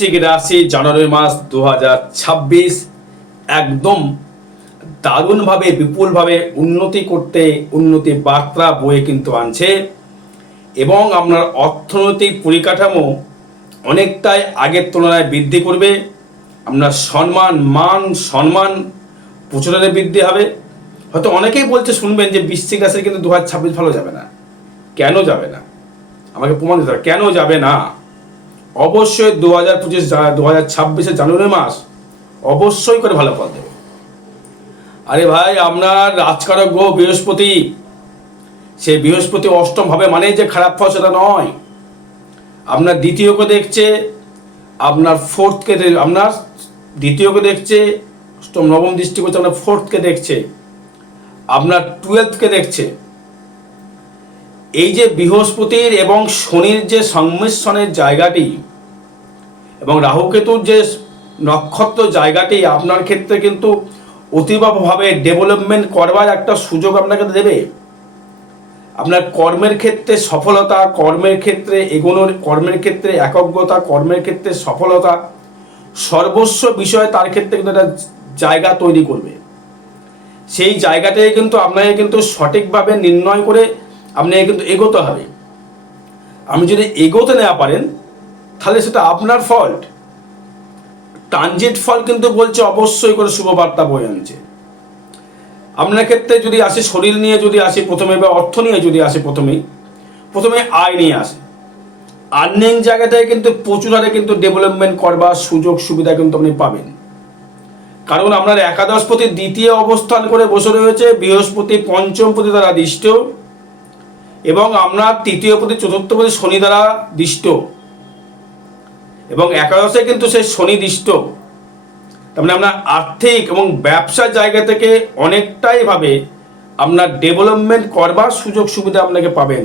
বৃশ্চিক রাশি জানুয়ারি মাস 2026 একদম দারুণভাবে বিপুলভাবে উন্নতি করতে উন্নতি বার্তা বয়ে কিন্তু আনছে এবং আপনার অর্থনৈতিক পরিকাঠামো অনেকটাই আগের তুলনায় বৃদ্ধি করবে। আপনার সম্মান প্রচুর বৃদ্ধি হবে। হয়তো অনেকেই বলছে শুনবেন যে বৃশ্চিক রাশির কিন্তু 2026 ভালো যাবে না। কেন যাবে না আমাকে প্রমাণ দিতে হবে, কেন যাবে না? অবশ্যই 2026 জানুয়ারি মাস অবশ্যই করে ভালো ফল দেবে। আরে ভাই, আপনার রাজকারক গ্রহ বৃহস্পতি, সেই বৃহস্পতি অষ্টম ভাবে মানে যে খারাপ ফল সেটা নয়। আপনার দ্বিতীয়কে দেখছে, আপনার ফোর্থকে আপনার দ্বিতীয়কে দেখছে, অষ্টম নবম দৃষ্টি করছে, আপনার ফোর্থকে দেখছে, আপনার 12কে দেখছে। এই যে বৃহস্পতির এবং শনির যে সংমিশ্রণের জায়গাটি এবং রাহুকেতুর যে নক্ষত্র জায়গাটি আপনার ক্ষেত্রে কিন্তু অতিভাবে ডেভেলপমেন্ট করবার একটা সুযোগ আপনাকে দেবে। আপনার কর্মের ক্ষেত্রে সফলতা, কর্মের ক্ষেত্রে এগোনোর, কর্মের ক্ষেত্রে একগ্রতা, কর্মের ক্ষেত্রে সফলতা, সর্বস্ব বিষয়ে তার ক্ষেত্রে কিন্তু একটা জায়গা তৈরি করবে। সেই জায়গাটাকে কিন্তু আপনাকে কিন্তু সঠিকভাবে নির্ণয় করে আপনাকে কিন্তু এগোতে হবে। আপনি যদি এগোতে না পারেন তাহলে সেটা আপনার ফল্ট। ট্রানজিট ফল কিন্তু বলছে অবশ্যই করে শুভবার্তা বয়ে আনছে। আপনার ক্ষেত্রে যদি আসে শরীর নিয়ে যদি আসে প্রথমে, বা অর্থ নিয়ে যদি আসে প্রথমে আয় নিয়ে আসে। আর্নিং জায়গাটায় কিন্তু প্রচুর হারে কিন্তু ডেভেলপমেন্ট করবার সুযোগ সুবিধা কিন্তু আপনি পাবেন। কারণ আপনার একাদশপতি দ্বিতীয় অবস্থান করে বসে রয়েছে, বৃহস্পতি পঞ্চমপতি দ্বারা দৃষ্ট এবং আপনার তৃতীয়পতি চতুর্থপতি শনি দ্বারা দৃষ্ট এবং একাদশে কিন্তু সেই শনি দৃষ্ট। তার মানে আপনার আর্থিক এবং ব্যবসার জায়গা থেকে অনেকটাই ভাবে আপনার ডেভেলপমেন্ট করবার সুযোগ সুবিধা আপনাকে পাবেন।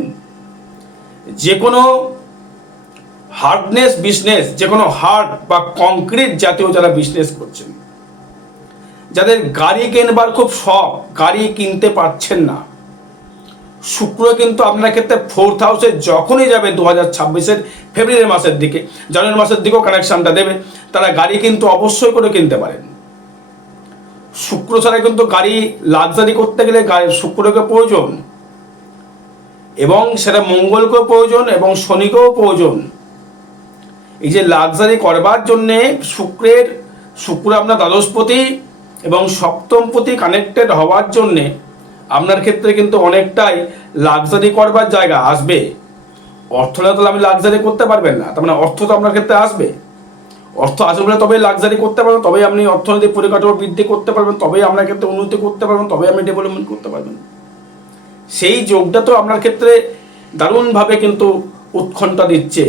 যে কোনো হার্ডনেস বিজনেস, যে কোনো হার্ড বা কংক্রিট জাতীয় যারা বিজনেস করছেন, যাদের গাড়ি কেনবার খুব শখ, গাড়ি কিনতে পারছেন না, শুক্র কিন্তু আপনার ক্ষেত্রে 4th হাউসে যখনই যাবে 2026 ফেব্রুয়ারি মাসের দিকে, জানুয়ারি মাসের দিকেও কানেকশনটা দেবে, তারা গাড়ি কিন্তু অবশ্যই করে কিনতে পারেন। শুক্র ছাড়া কিন্তু গাড়ি লাক্সারি করতে গেলে শুক্রকে প্রয়োজন এবং সেটা মঙ্গলকেও প্রয়োজন এবং শনিকেও প্রয়োজন। এই যে লাক্সারি করবার জন্যে শুক্র আপনার দ্বাদশপতি এবং সপ্তমপতি কানেক্টেড হওয়ার জন্যে আপনার ক্ষেত্রে কিন্তু অনেকটাই লাক্সারি করবার জায়গা আসবে। অর্থ না তাহলে আপনি লাক্সারি করতে পারবেন না। তার মানে অর্থ তো আপনার ক্ষেত্রে আসবে, অর্থ আসবে বলে তবেই লাক্সারি করতে পারবেন, তবেই আপনি অর্থনৈতিক পরিকাঠামো বৃদ্ধি করতে পারবেন, তবেই আপনার ক্ষেত্রে উন্নতি করতে পারবেন, তবেই আপনি ডেভেলপমেন্ট করতে পারবেন। সেই যোগটা তো আপনার ক্ষেত্রে দারুণভাবে কিন্তু উৎকণ্ঠা দিচ্ছে।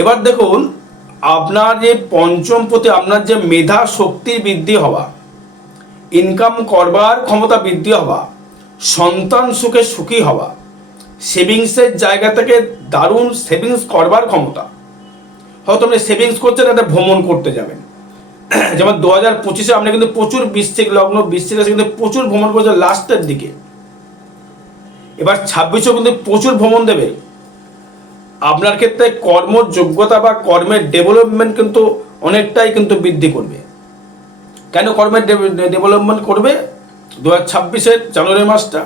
এবার দেখুন, আপনার যে পঞ্চমপতি, আপনার যে মেধা শক্তির বৃদ্ধি হওয়া, ইনকাম করবার ক্ষমতা বৃদ্ধি হওয়া, সন্তান সুখে সুখী হওয়া, সেভিংসের জায়গা থেকে দারুণ সেভিংস করবার ক্ষমতা। হয়তো আপনি সেভিংস করছেন, একটা ভ্রমণ করতে যাবেন, যেমন 2025 আপনি কিন্তু প্রচুর বৃশ্চিক লগ্ন, বৃশ্চিক রাশি কিন্তু প্রচুর ভ্রমণ করেছেন লাস্টের দিকে। এবার 26 কিন্তু প্রচুর ভ্রমণ দেবে। আপনার ক্ষেত্রে কর্মযোগ্যতা বা কর্মের ডেভেলপমেন্ট কিন্তু অনেকটাই কিন্তু বৃদ্ধি করবে। কেন কর্মের ডেভেলপমেন্ট করবে 2026 জানুয়ারি মাসটা?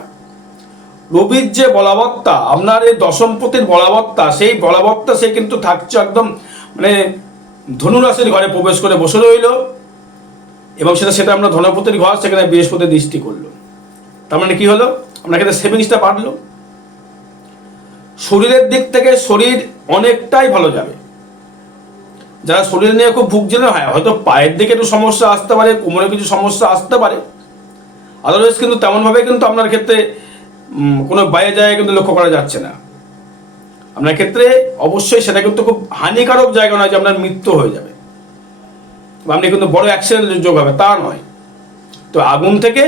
রবির যে বলাবত্তা, আপনার এই দশমপতির বলাবত্তা, সেই বলাবত্তা সে কিন্তু থাকছে একদম মানে ধনুরাশির ঘরে প্রবেশ করে বসে রইল এবং সেটা আমরা ধনপতির ঘর, সেখানে বৃহস্পতি দৃষ্টি করলো। তার মানে কি হলো? আপনার ক্ষেত্রে সেভিংসটা বাড়লো। শরীরের দিক থেকে শরীর অনেকটাই ভালো যাবে। যারা শরীর নিয়ে খুব ভুগছিল, হয়তো পায়ের দিকে একটু সমস্যা আসতে পারে, কোমরে কিছু সমস্যা আসতে পারে, আদারওয়াইজ কিন্তু তেমনভাবে কিন্তু আপনার ক্ষেত্রে কোনো বাইরে জায়গায় কিন্তু লক্ষ্য করা যাচ্ছে না। আপনার ক্ষেত্রে অবশ্যই সেটা কিন্তু খুব হানিকারক জায়গা নয় যে আপনার মৃত্যু হয়ে যাবে বা আপনি কিন্তু বড় অ্যাক্সিডেন্টের যোগ হবে, তা নয়। তো আগুন থেকে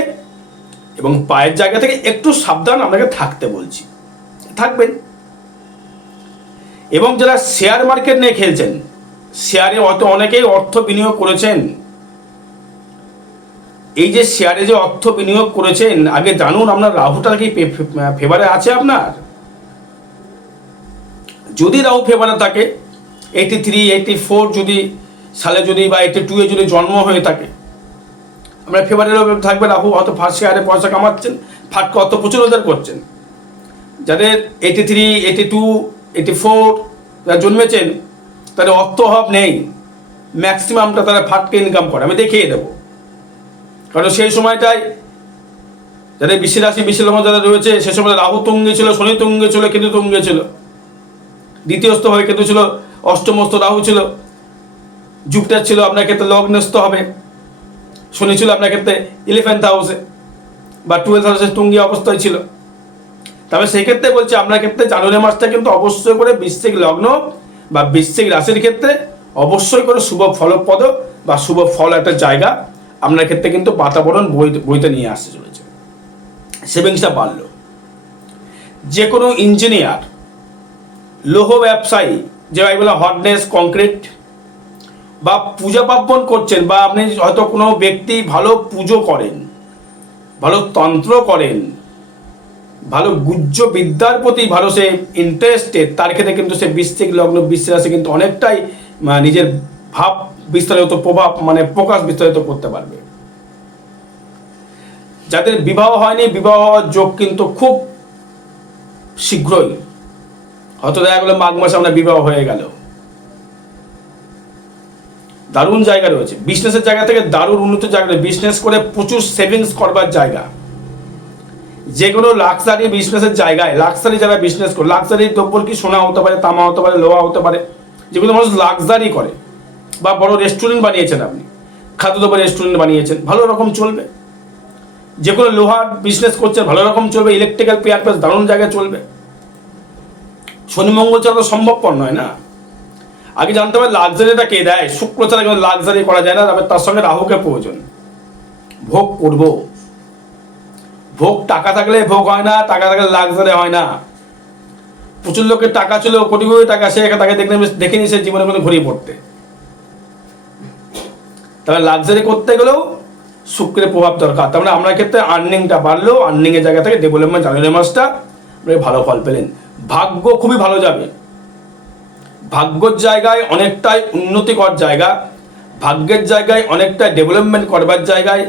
এবং পায়ের জায়গা থেকে একটু সাবধান আপনাকে থাকতে বলছি, থাকবেন। এবং যারা শেয়ার মার্কেট নিয়ে খেলছেন, শেয়ারে হয়তো অনেকেই অর্থ বিনিয়োগ করেছেন। এই যে শেয়ারে যে অর্থ বিনিয়োগ করেছেন, আগে জানুন আপনার রাহুটা কি ফেভারে আছে আপনার। যদি রাহু ফেভারে থাকে, 83, 84 যদি সালে যদি বা 82-এ যদি জন্ম হয়ে থাকে, আমরা ফেব্রুয়ারি থাকবে রাহু, হয়তো ফার্স্ট ইয়ারে পয়সা কামাচ্ছেন, ফাটকা অত প্রচুর ওদের করছেন। যাদের 83, 82, 84 যারা জন্মেছেন তাদের অর্থ অভাব নেই, ম্যাক্সিমামটা তারা ফাটকে ইনকাম করে, আমি দেখিয়ে দেবো। কারণ সেই সময়টায় যাদের বৃশ্চিক রাশি, বৃশ্চিক লগ্ন যারা রয়েছে, সে সময় রাহু তুঙ্গে ছিল, শনি তুঙ্গে ছিল, কেতু তুঙ্গে ছিল, দ্বিতীয়স্থ হয়ে কেতু ছিল, অষ্টমস্থ রাহু ছিল, জুপিটার ছিল আপনার ক্ষেত্রে লগ্নস্থ হবে, শনি ছিল আপনার ক্ষেত্রে 11th হাউসে বা 12th হাউসে তুঙ্গি অবস্থায় ছিল। তবে সেই ক্ষেত্রে বলছি আপনার ক্ষেত্রে জানুয়ারি মাসটা কিন্তু অবশ্যই করে বৃশ্চিক লগ্ন বা বৃশ্চিক রাশির ক্ষেত্রে অবশ্যই করে শুভ ফলপ্রদ বা শুভ ফল একটা জায়গা আপনার ক্ষেত্রে কিন্তু বাতাবরণ বইতে নিয়ে আসতে চলেছে। সেভিংসটা বাড়লো। যে কোনো ইঞ্জিনিয়ার, লৌহ ব্যবসায়ী, যে এগুলো হটনেস, কংক্রিট বা পূজা পার্বণ করছেন, বা আপনি হয়তো কোনো ব্যক্তি ভালো পুজো করেন, ভালো তন্ত্র করেন, ভালো গুহ্য বিদ্যার প্রতি ভালো সে ইন্টারেস্টেড, তার ক্ষেত্রে কিন্তু সে বৃশ্চিক লগ্ন, বৃশ্চিক রাশি কিন্তু অনেকটাই নিজের ভাব বিস্তারিত প্রভাব প্রকাশ বিস্তারিত করতে পারবে। যাদের বিবাহ হয়নি, বিবাহ হওয়ার যোগ কিন্তু খুব শীঘ্রই, হয়তো দেখা গেলো মাঘ মাসে আমরা বিবাহ হয়ে গেল। দারুণ জায়গা রয়েছে, বিজনেসের জায়গা থেকে দারুণ উন্নত জায়গা, বিজনেস করে প্রচুর সেভিংস করবার জায়গা। যে কোনো লাক্সারি বিজনেসের জায়গায়, লাক্সারি যারা বিজনেস করে, লাক্সারি দ্রব্য কি সোনা হতে পারে, তামা হতে পারে, লোহা হতে পারে, যেগুলো মানুষ লাক্সারি করে, বা বড় রেস্টুরেন্ট বানিয়েছেন, আপনি খাদ্যদ্রব্য রেস্টুরেন্ট বানিয়েছেন, ভালো রকম চলবে। যে কোনো লোহার বিজনেস করছেন, ভালো রকম চলবে। ইলেকট্রিক্যাল পেয়ার প্লাস দারুণ জায়গায় চলবে। শনি মঙ্গল ছাড়া তো সম্ভবপর নয় না। আগে জানতে হবে লাক্সারিটা কে দেয়। শুক্র ছাড়া কিন্তু লাক্সারি করা যায় না, তবে তার সঙ্গে রাহুকে প্রয়োজন। ভোগ করব, ভোগ টাকা থাকলে ভোগ হয় না, টাকা থাকলে লাক্সারি হয় না। প্রচুর লোকের টাকা ছিল, কোটি কোটি টাকা, সে তাকে দেখে নিয়েছে জীবনে কোনো ঘুরিয়ে পড়তে। তবে লাক্সারি করতে গেলেও শুক্রের প্রভাব দরকার। তার মানে আপনার ক্ষেত্রে আর্নিংটা বাড়লো, আর্নিংয়ের জায়গা থেকে ডেভেলপমেন্ট, জানুয়ারি মাসটা ভালো ফল পেলেন। ভাগ্য খুবই ভালো যাবে, ভাগ্যের জায়গায় অনেকটাই উন্নতিকর জায়গা, ভাগ্যের জায়গায় অনেকটাই ডেভেলপমেন্ট করবার জায়গায়,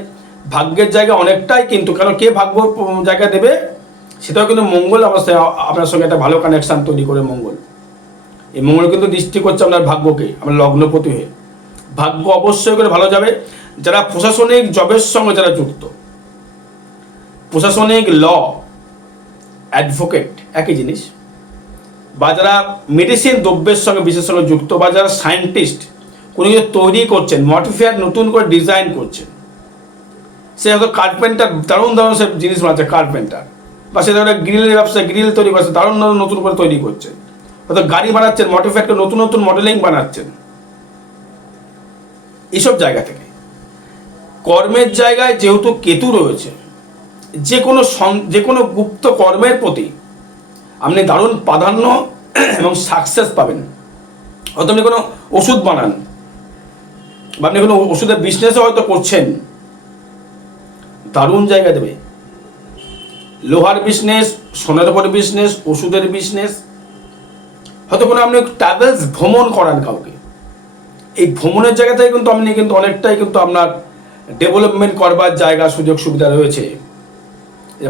ভাগ্যের জায়গায় অনেকটাই কিন্তু, কারণ কে ভাগ্য জায়গা দেবে, সেটাও কিন্তু মঙ্গল অবস্থায় আপনার সঙ্গে একটা ভালো কানেকশান তৈরি করে মঙ্গল। এই মঙ্গল কিন্তু দৃষ্টি করছে আপনার ভাগ্যকে, আপনার লগ্নপতি হয়ে। ভাগ্য অবশ্যই করে ভালো যাবে। যারা প্রশাসনিক জবের সঙ্গে যারা যুক্ত, প্রশাসনিক, ল, অ্যাডভোকেট একই জিনিস, বা যারা মেডিসিন দ্রব্যের সঙ্গে বিশেষ সঙ্গে যুক্ত, বা যারা সায়েন্টিস্ট কোনো কিছু তৈরি করছেন, মডিফায়ার নতুন করে ডিজাইন করছেন, সে হয়তো কার্পেন্টার, দারুণ দারুণ সে জিনিস বানাচ্ছে কার্পেন্টার, বা সে ধরনের গ্রিলের ব্যবসা, গ্রিল তৈরি করছে, দারুণ দারুণ নতুন করে তৈরি করছেন, হয়তো গাড়ি বানাচ্ছেন, মডিফায়ার করে নতুন নতুন মডেলিং বানাচ্ছেন। এইসব জায়গা থেকে কর্মের জায়গায় যেহেতু কেতু রয়েছে, যে কোনো গুপ্ত কর্মের প্রতি আপনি দারুণ প্রাধান্য এবং সাকসেস পাবেন। হয়তো আপনি কোনো ওষুধ বানান, বা আপনি কোনো ওষুধের বিজনেসও হয়তো করছেন, দারুণ জায়গা দেবে। লোহার বিজনেস, সোনার উপর বিজনেস, ওষুধের বিজনেস, হয়তো কোনো আপনি ট্রাভেলস, ভ্রমণ করান কাউকে, এই ভ্রমণের জায়গা থেকে কিন্তু আপনি কিন্তু অনেকটাই কিন্তু আপনার ডেভেলপমেন্ট করবার জায়গা, সুযোগ সুবিধা রয়েছে।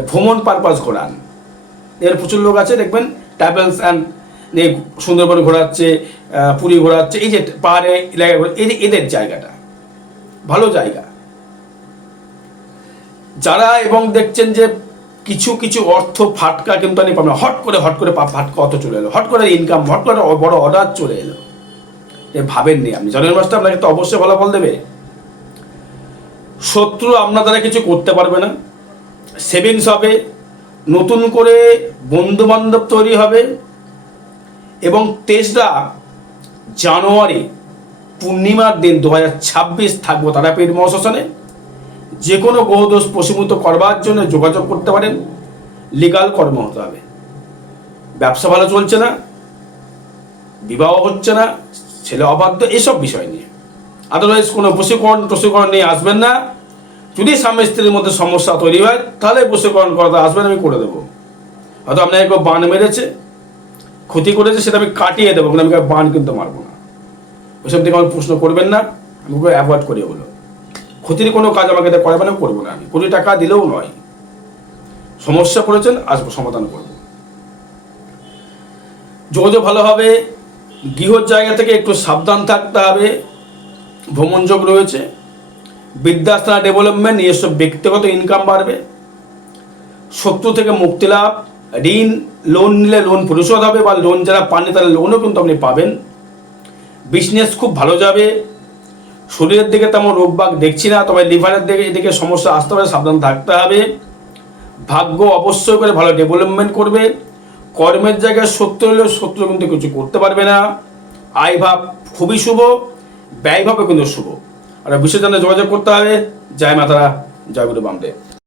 ভ্রমণ পারপাস ঘোরান, এর প্রচুর লোক আছে দেখবেন, ট্রাভেলস অ্যান্ড সুন্দরবন ঘোরাচ্ছে, পুরী ঘোরাচ্ছে, এই যে পাহাড়ে এলাকা, এদের জায়গাটা ভালো জায়গা। যারা এবং দেখছেন যে কিছু কিছু অর্থ ফাটকা কিন্তু আমি পাবেন, হট করে ফাটকা অর্থ চলে এলো, হট করে ইনকাম, হট করে বড় অর্ডার চলে এলো, ভাবেননি আপনি। জানুয়ারি মাসটা আপনাকে তো অবশ্যই ফলাফল দেবে। শত্রু আপনার দ্বারা কিছু করতে পারবে না, সেভিংস হবে, নতুন করে বন্ধু বান্ধব তৈরি হবে, এবং 23 জানুয়ারি পূর্ণিমার দিন 2026 থাকবো তারাপীঠ মহাশ্মশানে। যে কোনো গ্রহদোষ প্রশমিত করবার জন্য যোগাযোগ করতে পারেন। লিগাল কর্ম হতে হবে। ব্যবসা ভালো চলছে না, বিবাহ হচ্ছে না, ছেলে অবাধ্য, এসব বিষয় নিয়ে, আদারওয়াইজ কোনো বশীকরণ নিয়ে আসবেন না। যদি স্বামী স্ত্রীর মধ্যে সমস্যা তৈরি হয়, তাহলে বশীকরণ করাতে আসবেন, আমি করে দেবো। হয়তো আপনাকে কেউ বান মেরেছে, ক্ষতি করেছে, সেটা আমি কাটিয়ে দেবো, কিন্তু আমি বান কিন্তু মারবো না। ওইসব থেকে আমার প্রশ্ন করবেন না, আমি ওগুলো অ্যাভয়েড করি। ওগুলো ক্ষতির কোনো কাজ আমাকে এটা করাবে না, করবো না। আমি কোটি টাকা দিলেও নয়। সমস্যা পড়েছেন, আসবো, সমাধান করবো। যোগাযোগ ভালো হবে। গৃহর জায়গা থেকে একটু সাবধান থাকতে হবে। ভ্রমণ যোগ রয়েছে। বিদ্যাস্থান ডেভেলপমেন্ট, নিজস্ব ব্যক্তিগত ইনকাম বাড়বে। শত্রু থেকে মুক্তি লাভ। ঋণ, লোন নিলে লোন পরিশোধ হবে, বা লোন যারা পাননি তারা লোনও কিন্তু আপনি পাবেন। বিজনেস খুব ভালো যাবে। শরীরের দিকে তেমন রোগবাগ দেখছি না, তবে লিভারের দিকে এদিকে সমস্যা আসতে পারে, সাবধান থাকতে হবে। ভাগ্য অবশ্যই করে ভালো ডেভেলপমেন্ট করবে। কর্মের জায়গায় শত্রু হলেও শত্রু কিন্তু কিছু করতে পারবে না। আয় ভাব খুবই শুভ, ব্যয় ভাবও কিন্তু শুভ। আর বিশেষ জন্য যোগাযোগ করতে হবে। জয় মাতারা, জয় গুরু বামদেব।